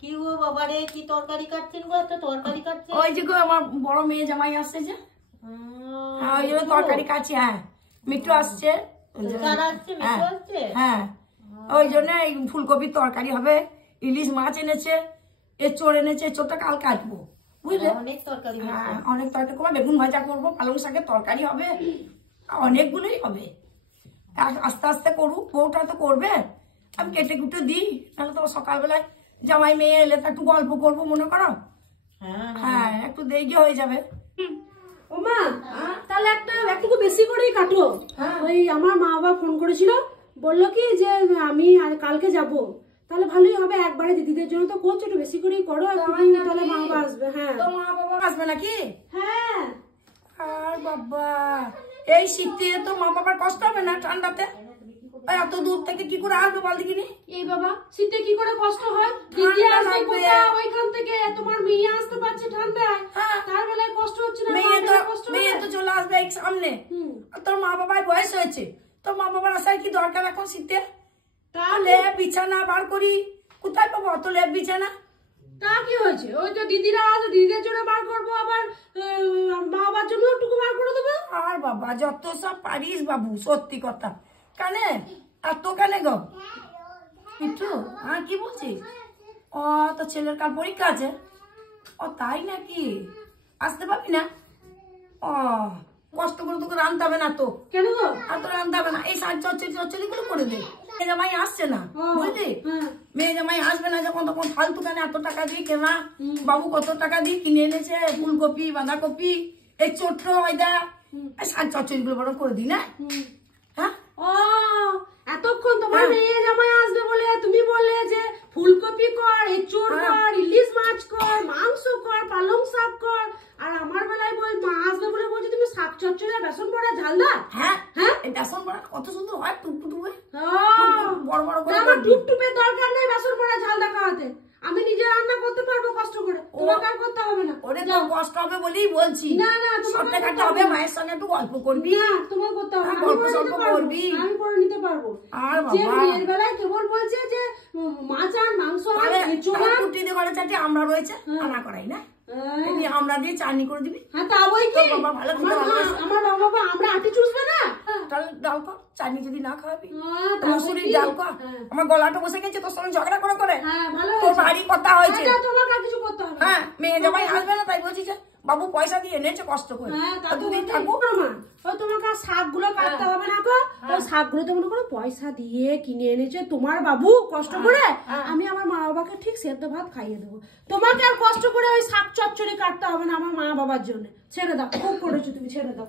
কি গো বাবা রে, কি তরকারি কাটছেন গো? এত তরকারি কাটছেন? ওই যে গো আমার বড় মেয়ে জামাই আসছে যে, ওই জন্য তরকারি কাটছি। হ্যাঁ, মিঠু আসছে। হ্যাঁ, ওই জন্য এই ফুলকপির তরকারি হবে। ইলিশ মাছ এনেছে, এঁচোড় এনেছে, এঁচোড়টা কাল কাটবো, বুঝলে? অনেক তরকারি। হ্যাঁ, অনেক তরকারি করবো, বেগুন ভাজা করবো, পালং শাকের তরকারি হবে, অনেকগুলোই হবে। আস্তে আস্তে করুক, বউটা তো করবে, আমি কেটে কুটে দিই। তাহলে তো সকালবেলায় জামাই মেয়ে এলে তো একটু গল্প করবো, মনে করো। হ্যাঁ, একটু দেরি হয়ে যাবে। ও মা, তাহলে একটু বেশি করেই কাটো। ওই আমার মা বাবা ফোন করেছিল, বললো কি যে আমি কালকে যাব, তাহলে ভালোই হবে। একবারে দিদিদের জন্য তো করছো, একটু বেশি করেই করো, তাহলে মা বাবা আসবে। হ্যাঁ, তো মা বাবা আসবে নাকি? হ্যাঁ। আর বাবা, এই শীতে তো মা বাবার কষ্ট হবে না? ঠান্ডাতে এত দূর থেকে কি করে আসবে বল দেখিনি? এই বাবা, শীতে কি করে কষ্ট হয়? দিদি আসবে কোথা ওইখান থেকে, তোমার মেয়ে আসতে পারছে ঠান্ডায়, তার বেলায় কষ্ট হচ্ছে না? মেয়ে তো চলে আসবে এই সামনে। তোর মা বাবার বয়স হয়েছে, তোর মা বাবার আসার কি দরকার এখন শীতে? তাহলে বিছানা বার করি, কোথায় পাবো অত লেপ বিছানা? তা কি হয়েছে? ওই তো দিদিরা আসবে, দিদিদের জন্য বার করবো, আবার মা বাবার জন্য একটু বার করে দেবো। আর বাবা, যত সব পারিস বাবু, সত্যি কথা। কানে এত কানে গো মিঠু? হ্যাঁ, কি বলছিস? ও তো ছেলের কাল পরীক্ষা আছে। ও তাই নাকি? আসতে পারবি না? ও, কষ্ট করে তোকে রাঁধতে হবে না তো? কেন গো? আর তো রাঁধতে হবে না, এই সাজ চচ্চড়ি গুলো করে দে। মেয়ে জামাই আসছে না, বুঝলি? মেয়ে জামাই আসবে না যখন, তখন ফালতু কেন এত টাকা দিয়ে কেনা? বাবু কত টাকা দিয়ে কিনে এনেছে ফুলকপি, বাঁধাকপি, এই ছোট্ট ময়দা, সাজ চচ্চড়ি গুলো বরং করে দিই না? হ্যাঁ, ও এতক্ষণ তোমার মেয়ে জামাই আসবে বলে তুমি বললে যে ফুলকপি কর, এঁচোড় কর, ইলিশ মাছ কর, মাংস কর, পালং শাক কর, আর আমার বেলায় বল মা আসবে বলে বলছি তুমি শাক চচ্চড়ি আর বেসন বড়া ঝালদার। হ্যাঁ হ্যাঁ, এই বেসন বড়া কত সুন্দর হয়, টুকটুকে বড় বড় করে। আমার টুকটুকের দরকার নেই বেসন বড়া ঝালদা খাওয়াতে, আমি নিজে রান্না করতে পারবো কষ্ট করে, তোমাকে আর করতে হবে না। ওরে তো কষ্ট হবে বলেই বলছি। না না, তোমাকে কাটতে হবে, মায়ের সঙ্গে একটু গল্প করবি। না, তোমাকে করতে হবে না, গল্প সল্প করবি, আমি করে নিতে পারবো। আর যে বাবা, মেয়ের বেলায় কেবল বলছে যে মাছ আর মাংস আর এঁচোড় আর কুটি দিয়ে করে চাটি আমরা রয়েছে, আনা করাই না, আমরা দিয়ে চাটনি করে দিবি। হ্যাঁ, তা বই কি বাবা ভালো খেতে ভালোবাসে। আমার বাবা আমরা আটি চুষবে না? তাহলে ডাল কর, চাটনি যদি না খাওয়াবি, মুসুরির ডাল কর। আমার গলাটা বসে গেছে তোর সঙ্গে ঝগড়া করে করে। হ্যাঁ, ভালো তোর বাড়ি কথা হয়েছে, তোমাকে আর কিছু করতে হবে। হ্যাঁ, মেয়ে জামাই আসবে না তাই বলছি যে বাবু পয়সা দিয়ে এনেছে কষ্ট করে। তুমি থাকো মা, তোমাকে আর শাকগুলো কাটতে হবে না গো, ওই শাকগুলো তো মনে করো পয়সা দিয়ে কিনে এনেছে তোমার বাবু কষ্ট করে, আমি আমার মা বাবাকে ঠিক সেদ্ধ ভাত খাইয়ে দেবো। তোমাকে আর কষ্ট করে ওই শাক চচ্চড়ি কাটতে হবে না আমার মা বাবার জন্য। ছেড়ে দাও, খুব করেছো তুমি, ছেড়ে দাও।